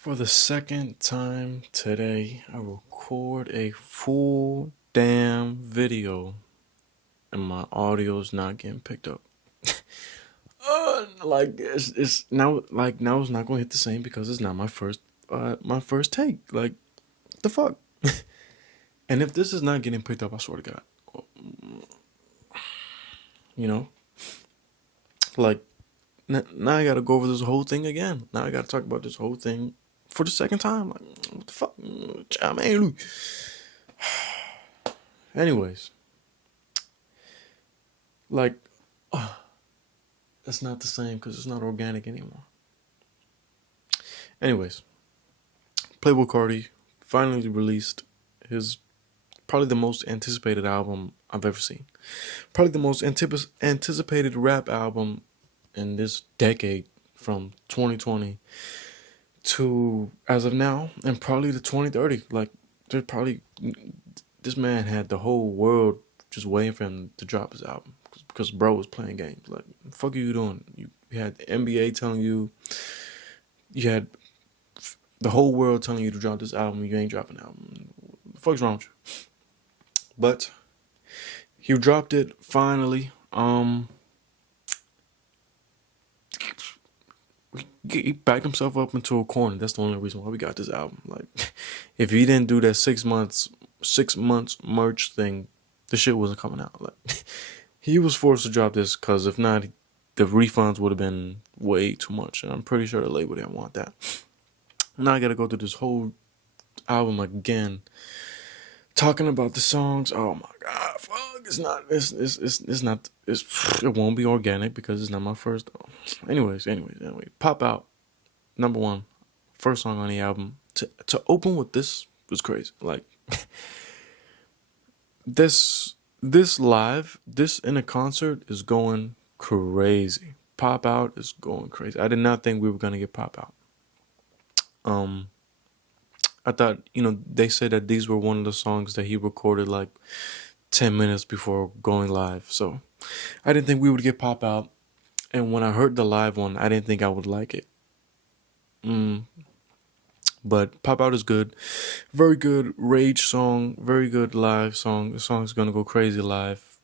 For the second time today, I record a full damn video and my audio is not getting picked up. It's now it's not gonna hit the same because it's not my first take. Like the fuck. And if this is not getting picked up, I swear to God, you know, like now I gotta go over this whole thing again. Now I gotta talk about this whole thing for the second time. Like what the fuck, man. Anyways, like that's not the same because it's not organic anymore. Anyways, Playboi Carti finally released his probably the most anticipated album I've ever seen. Probably the most anticipated rap album in this decade from 2020 to as of now and probably to 2030. Like, this man had the whole world just waiting for him to drop his album because bro was playing games. Like, the fuck are you doing? You had the NBA telling you, you had the whole world telling you to drop this album. You ain't dropping the album. What the fuck's wrong with you? But he dropped it finally. He backed himself up into a corner. That's the only reason why we got this album. Like, if he didn't do that 6 months merch thing, the shit wasn't coming out. Like, he was forced to drop this because if not, the refunds would have been way too much. And I'm pretty sure the label didn't want that. Now I gotta go through this whole album again, talking about the songs. Oh my god, fuck! It won't be organic because it's not my first. Anyways. Pop Out, number one, first song on the album. To open with this was crazy. Like this in a concert is going crazy. Pop Out is going crazy. I did not think we were gonna get Pop Out. I thought, they said that these were one of the songs that he recorded like 10 minutes before going live. So I didn't think we would get Pop Out. And when I heard the live one, I didn't think I would like it. But Pop Out is good. Very good rage song. Very good live song. The song's going to go crazy live.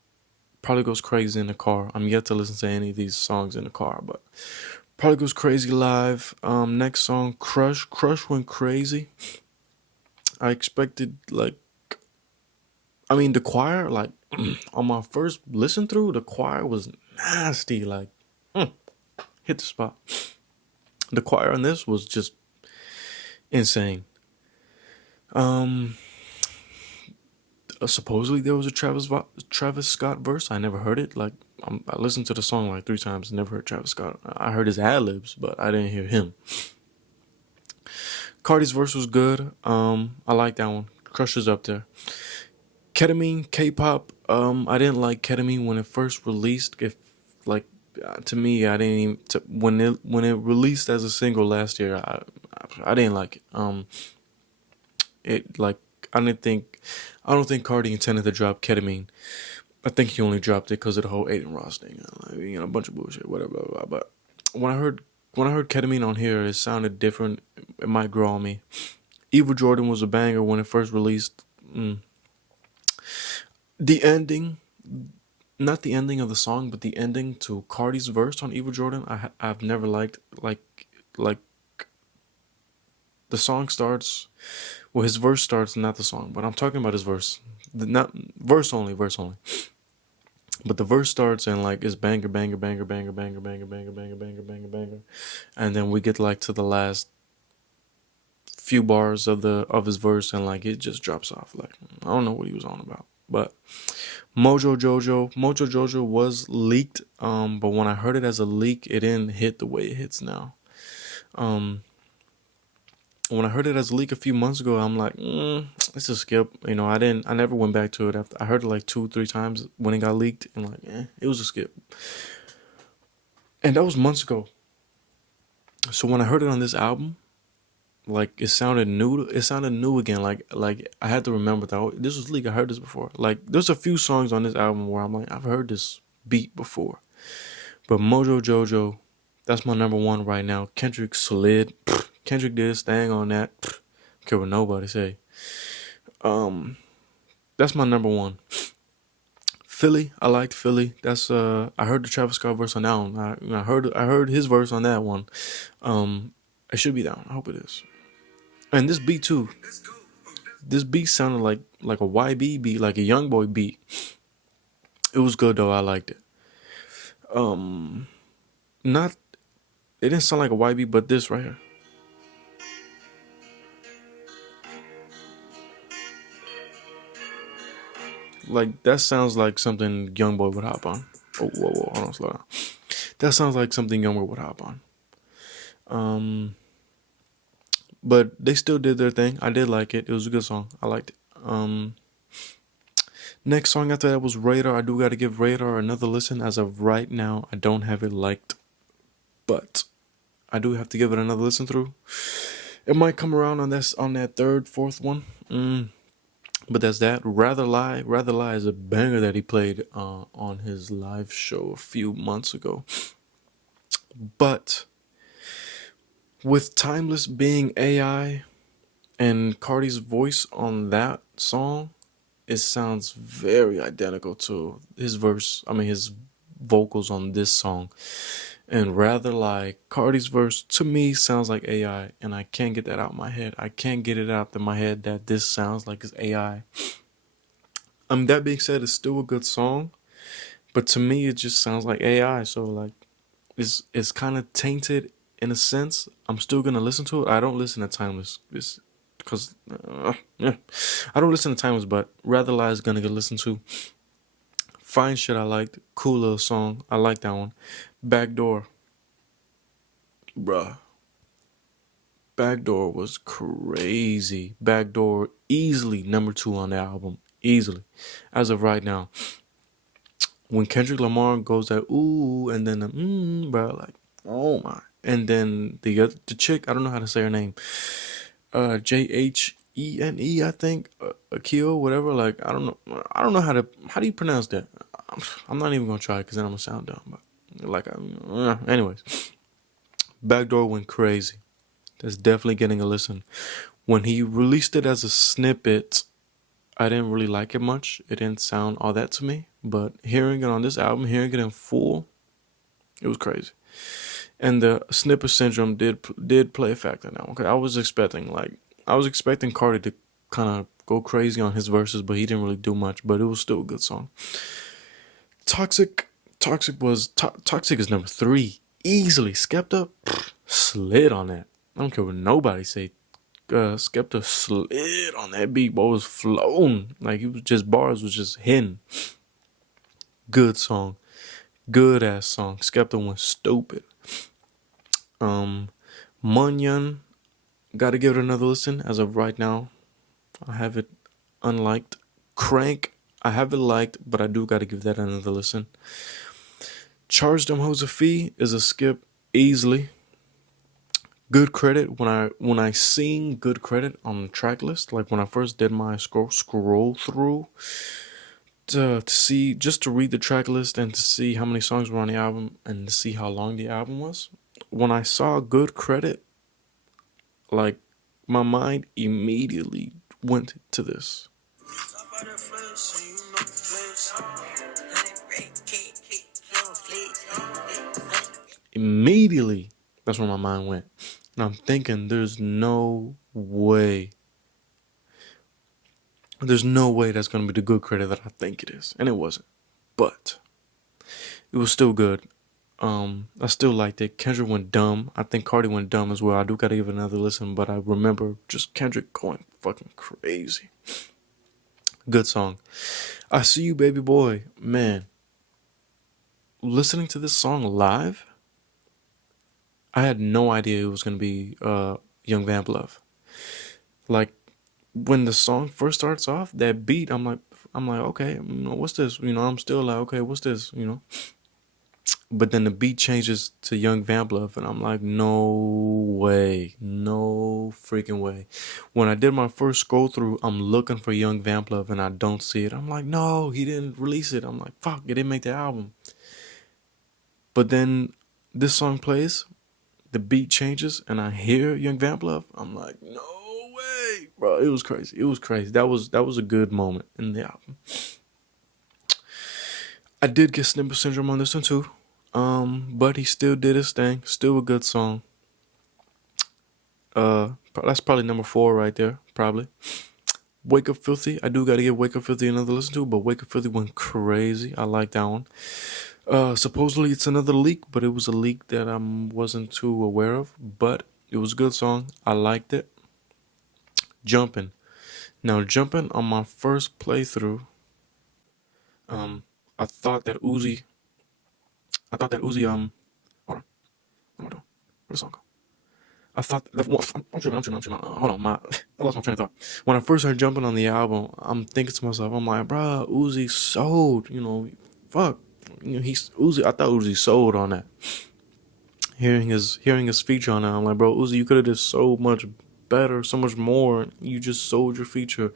Probably goes crazy in the car. I'm yet to listen to any of these songs in the car, but probably goes crazy live. Next song, Crush. Crush went crazy. I expected, the choir, on my first listen through, the choir was nasty. Hit the spot. The choir on this was just insane. Supposedly there was a Travis Scott verse. I never heard it. I listened to the song like 3 times. Never heard Travis Scott. I heard his ad libs, but I didn't hear him. Carti's verse was good. I like that one. Crush is up there. Ketamine, K-pop. I didn't like Ketamine when it first released. To me, I didn't even when it released as a single last year. I didn't like it. I don't think Carti intended to drop Ketamine. I think he only dropped it because of the whole Aiden Ross thing. A bunch of bullshit, whatever. Blah, blah, blah. But when I heard Ketamine on here, it sounded different. It might grow on me. Evil Jordan was a banger when it first released. The ending, not the ending of the song, but the ending to Carti's verse on Evil Jordan, I've never liked. Like the song starts, well, his verse starts, not the song, but I'm talking about his verse. Not verse only. But the verse starts and it's banger, banger, banger, banger, banger, banger, banger, banger, banger, banger, banger, and then we get to the last few bars of his verse and it just drops off. I don't know what he was on about. But Mojo Jojo was leaked. But when I heard it as a leak, it didn't hit the way it hits now. When I heard it as a leak a few months ago, I'm like, it's a skip. I never went back to it after I heard it 2-3 times when it got leaked, and it was a skip. And that was months ago. So when I heard it on this album, it sounded new. It sounded new again. I had to remember that this was leaked. I heard this before. There's a few songs on this album where I'm like, I've heard this beat before. But Mojo Jojo, that's my number one right now. Kendrick slid. Kendrick did his thing on that. Pfft, don't care what nobody say. Um, that's my number one. Philly, I liked Philly. That's I heard the Travis Scott verse on that one. I heard his verse on that one. It should be that one. I hope it is. And this beat too. This beat sounded like a YB beat, like a young boy beat. It was good though. I liked it. Um, not it didn't sound like a YB, but this right here, like that sounds like something young boy would hop on. Oh, whoa, hold on, slow down. That sounds like something young boy would hop on. Um, but they still did their thing. I did like it. It was a good song. I liked it. Next song after that was Radar. I do got to give Radar another listen. As of right now, I don't have it liked, but I do have to give it another listen through. It might come around on that third, fourth one. But that's that. Rather Lie is a banger that he played on his live show a few months ago. But with Timeless being AI and Carti's voice on that song, it sounds very identical to his his vocals on this song. And Rather Lie, Carti's verse to me sounds like AI, and I can't get that out of my head. I can't get it out of my head that this sounds like it's AI. That being said, it's still a good song, but to me, it just sounds like AI. So like, it's kind of tainted in a sense. I'm still gonna listen to it. I don't listen to Timeless, because yeah, I don't listen to Timeless, but Rather Lie is gonna get listened to. Fine Shit I liked, cool little song. I like that one. Backdoor, bruh. Backdoor was crazy. Backdoor easily number 2 on the album, easily, as of right now. When Kendrick Lamar goes that ooh and then the bro, like oh my, and then the chick, I don't know how to say her name, Jhene, I think, Akio, whatever. Like I don't know how do you pronounce that. I'm not even gonna try because then I'm gonna sound dumb. But like, anyways, Backdoor went crazy. That's definitely getting a listen. When he released it as a snippet, I didn't really like it much. It didn't sound all that to me. But hearing it on this album, hearing it in full, it was crazy. And the snippet syndrome did play a factor now. Okay, I was expecting Carti to kind of go crazy on his verses, but he didn't really do much. But it was still a good song. Toxic is number 3 easily. Skepta slid on that. I don't care what nobody say. Skepta slid on that beat, but was flown. Like it was just bars was just hidden. Good song. Good ass song. Skepta went stupid. Munyon, gotta give it another listen. As of right now, I have it unliked. Crank, I have it liked, but I do gotta give that another listen. Charge Them Hoes a Fee is a skip easily. Good Credit, when I seen Good Credit on the track list, like when I first did my scroll through to see, just to read the track list and to see how many songs were on the album and to see how long the album was. When I saw Good Credit, like my mind immediately went to this. Immediately, that's where my mind went. And I'm thinking, there's no way that's going to be the Good Credit that I think it is. And it wasn't. But it was still good. I still liked it. Kendrick went dumb. I think Carti went dumb as well. I do gotta give it another listen, but I remember just Kendrick going fucking crazy. Good song. I See You, Baby Boy. Man, listening to this song live, I had no idea it was gonna be Young Vamp Love. Like when the song first starts off, that beat, I'm like, okay, what's this? I'm still like, okay, what's this? But then the beat changes to Young Vamp Love, and I'm like, no way, no freaking way. When I did my first scroll through, I'm looking for Young Vamp Love, and I don't see it. I'm like, no, he didn't release it. I'm like, fuck, it didn't make the album. But then this song plays, the beat changes and I hear Young Vamp Love, I'm like, no way, bro. It was crazy. It was crazy. That was a good moment in the album. I did get Snippet Syndrome on this one too. But he still did his thing. Still a good song. That's probably number 4 right there, probably. Wake Up Filthy. I do gotta give Wake Up Filthy another listen to, but Wake Up Filthy went crazy. I like that one. Supposedly it's another leak, but it was a leak that I wasn't too aware of. But it was a good song. I liked it. Jumping. Now jumping on my first playthrough, um, I thought that Uzi. I thought that Uzi. Hold on. What am I doing? Where's the song go? I thought that, well, I'm tripping. Hold on, I lost my train of thought. When I first heard jumping on the album, I'm thinking to myself, I'm like, bruh, Uzi sold, fuck, he's Uzi. I thought Uzi sold on that. Hearing his feature on that, I'm like, bro, Uzi, you could have did so much better, so much more. You just sold your feature.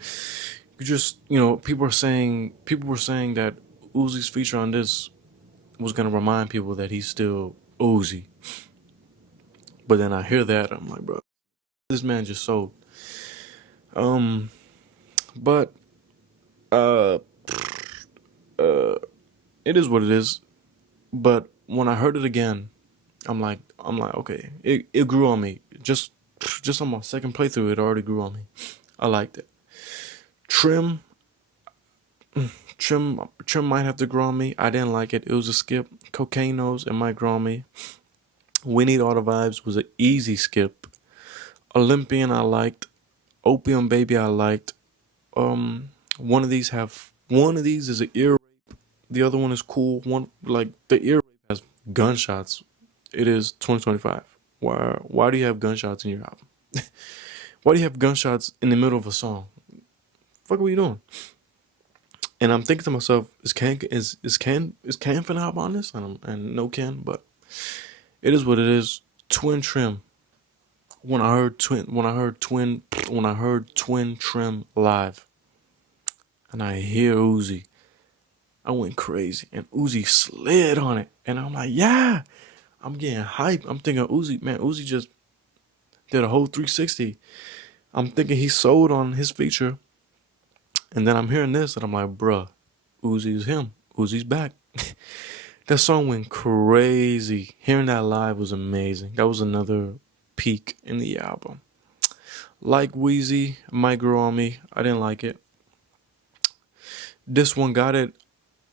You just, people were saying that Uzi's feature on this was gonna remind people that he's still Uzi. But then I hear that, I'm like, bro, this man just sold. But uh, it is what it is. But when I heard it again, I'm like, okay, it grew on me. Just on my second playthrough, it already grew on me. I liked it. Trim, Trim might have to grow on me. I didn't like it. It was a skip. Cocaine Nose, it might grow on me. We Need All the Vibes was an easy skip. Olympian, I liked. Opium Baby, I liked. One of these is an ear rape. The other one is cool. One like the ear rape has gunshots. It is 2025. Why do you have gunshots in your album? Why do you have gunshots in the middle of a song? Fuck, what are you doing? And I'm thinking to myself, is Ken finna hop on this? And no Ken, but it is what it is. Twin Trim. When I heard Twin Trim live, and I hear Uzi, I went crazy, and Uzi slid on it, and I'm like, yeah, I'm getting hype. I'm thinking Uzi, man, Uzi just did a whole 360. I'm thinking he sold on his feature, and then I'm hearing this, and I'm like, bruh, Uzi's him. Uzi's back. That song went crazy. Hearing that live was amazing. That was another peak in the album. Like Wheezy, might grow on me. I didn't like it. This one got it.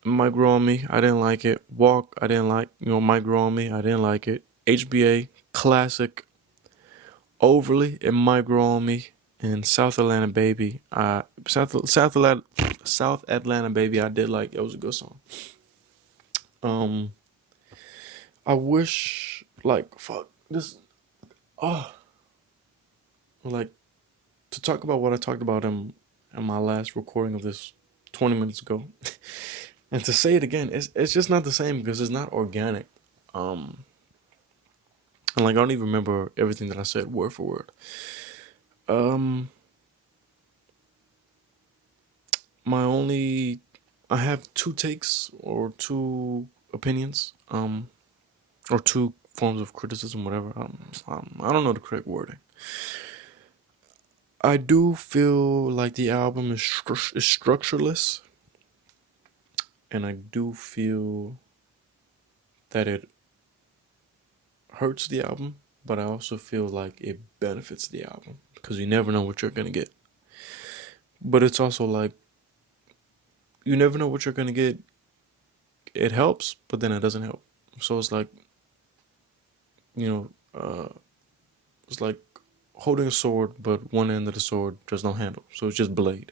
Might grow on me. I didn't like it. Walk, I didn't like. Might grow on me. I didn't like it. HBA, classic. Overly, it might grow on me. And South Atlanta Baby, South Atlanta Baby, I did like. It was a good song. I wish, like, fuck this. Like, to talk about what I talked about in my last recording of this 20 minutes ago, and to say it again, it's just not the same because it's not organic. And like I don't even remember everything that I said word for word. I have two takes or two opinions, or two forms of criticism, whatever. I don't know the correct wording. I do feel like the album is structureless, and I do feel that it hurts the album, but I also feel like it benefits the album because you never know what you're gonna get. But it's also like you never know what you're gonna get. It helps, but then it doesn't help. So it's like, it's like holding a sword, but one end of the sword there's no handle, so it's just blade.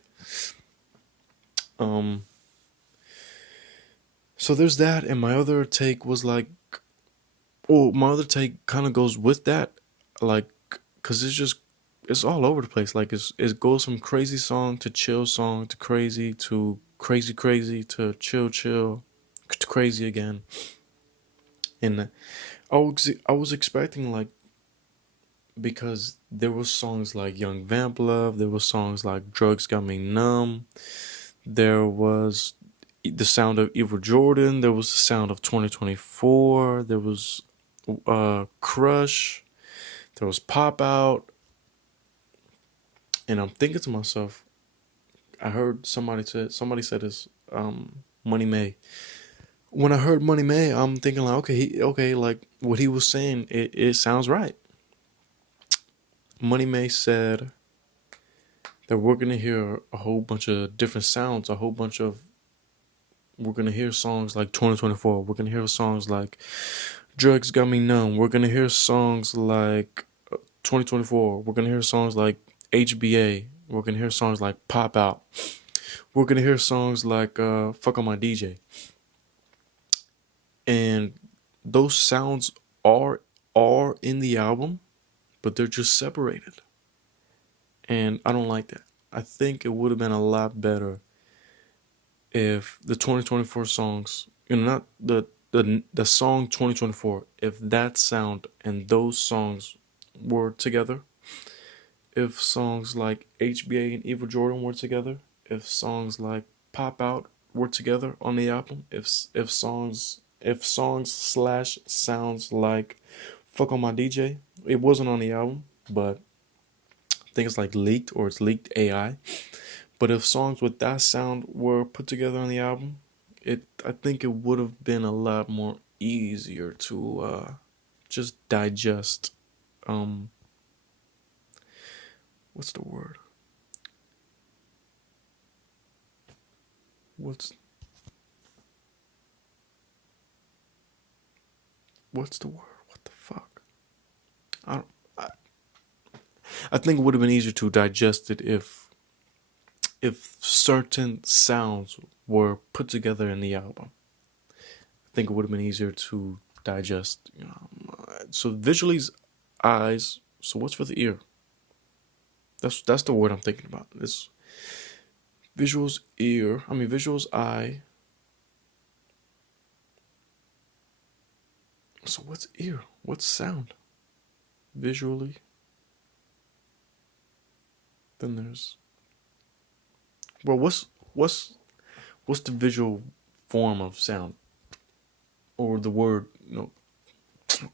So there's that, and my other take was like, my other take kind of goes with that, like, cause it's all over the place. Like it goes from crazy song to chill song to crazy to crazy to chill to crazy again. And I was expecting like, because there were songs like Young Vamp Love, there were songs like Drugs Got Me Numb, there was the sound of Evil Jordan, there was the sound of 2024, there was Crush. There was Pop Out, and I'm thinking to myself, I heard somebody said this, Money May. When I heard Money May, I'm thinking like, okay, like what he was saying, it sounds right. Money May said that we're gonna hear a whole bunch of different sounds, we're gonna hear songs like 2024. We're gonna hear songs like Drugs Got Me Numb. We're gonna hear songs like 2024. We're gonna hear songs like HBA. We're gonna hear songs like Pop Out. We're gonna hear songs like Fuck on My DJ. And those sounds are in the album, but they're just separated. And I don't like that. I think it would have been a lot better if the 2024 songs, not the song 2024, if that sound and those songs were together, if songs like HBA and Evil Jordan were together, if songs like Pop Out were together on the album, if songs slash sounds like Fuck on My DJ, it wasn't on the album, but I think it's like leaked or it's leaked AI. But if songs with that sound were put together on the album, I think it would have been a lot more easier to just digest. Um, what's the word? What's what's the word? What the fuck? I don't. I, I think it would have been easier to digest it if certain sounds were put together in the album. I think it would have been easier to digest. So visually's eyes. So what's for the ear? That's the word I'm thinking about. This visuals ear. I mean visuals eye. So what's ear? What's sound? Visually. Then there's what's the visual form of sound or the word?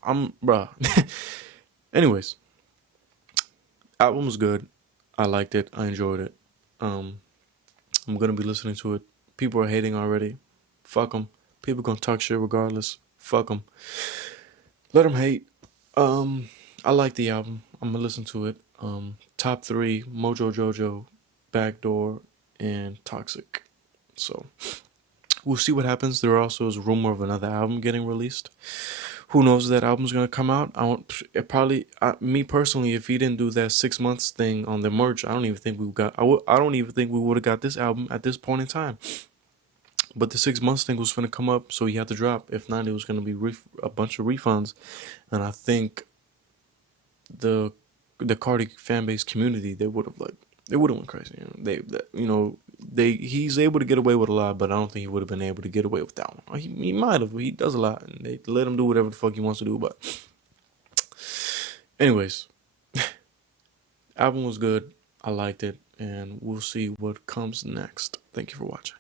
I'm bruh. Anyways, album was good. I liked it. I enjoyed it. I'm gonna be listening to it. People are hating already. Fuck them. People gonna talk shit regardless. Fuck them. Let them hate. I like the album. I'm gonna listen to it. Top 3: Mojo Jojo, Backdoor, and Toxic. So we'll see what happens. There also is a rumor of another album getting released. Who knows if that album's gonna come out? Me personally, if he didn't do that 6 months thing on the merch, I don't even think I don't even think we would have got this album at this point in time. But the 6 months thing was gonna come up, so he had to drop. If not, it was gonna be a bunch of refunds, and I think the Carti fan base community, they would have went crazy. He's able to get away with a lot, but I don't think he would have been able to get away with that one. He might have. He does a lot, and they let him do whatever the fuck he wants to do. But anyways, album was good. I liked it, and we'll see what comes next. Thank you for watching.